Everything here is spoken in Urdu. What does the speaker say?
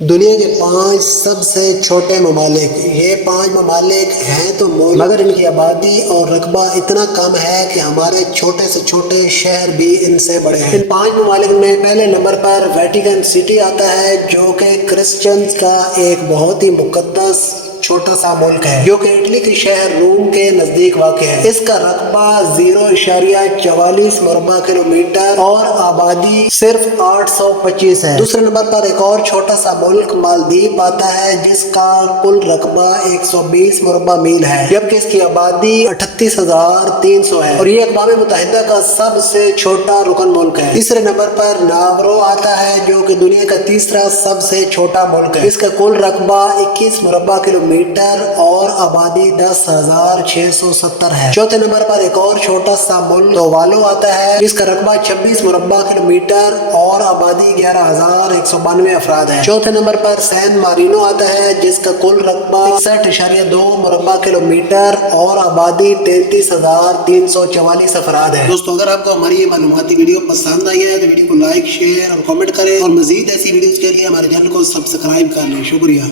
دنیا کے 5 سب سے چھوٹے ممالک، یہ 5 ممالک ہیں تو مگر ان کی آبادی اور رقبہ اتنا کم ہے کہ ہمارے چھوٹے سے چھوٹے شہر بھی ان سے بڑے ہیں۔ ان 5 ممالک میں پہلے نمبر پر ویٹیکن سٹی آتا ہے، جو کہ کرسچنز کا ایک بہت ہی مقدس چھوٹا سا ملک ہے، جو کہ اٹلی کے شہر روم کے نزدیک واقع ہے۔ اس کا رقبہ 0.44 مربع کلومیٹر اور آبادی صرف 825 ہے۔ دوسرے نمبر پر ایک اور چھوٹا سا ملک مالدیپ آتا ہے، جس کا کل رقبہ 120 مربع میل ہے، جبکہ اس کی آبادی 38,300 ہے اور یہ اقوام متحدہ کا سب سے چھوٹا رکن ملک ہے۔ تیسرے نمبر پر ناورو آتا ہے، جو کہ دنیا کا تیسرا سب سے چھوٹا ملک ہے۔ اس کا کل رقبہ 21 مربع کلومیٹر اور آبادی 10,670 ہے۔ چوتھے نمبر پر ایک اور چھوٹا سا ملک تووالو آتا ہے، جس کا رقبہ 26 مربع کلومیٹر اور آبادی 11,192 افراد ہے۔ چوتھے نمبر پر سین مارینو آتا ہے، جس کا کل رقبہ 61.2 مربع کلومیٹر اور آبادی 33,344 افراد ہے۔ دوستو، اگر آپ کو ہماری یہ معلوماتی ویڈیو پسند آئی ہے تو ویڈیو کو لائک، شیئر اور کامنٹ کریں، اور مزید ایسی ویڈیوز کے لیے ہمارے چینل کو سبسکرائب کر لیں۔ شکریہ۔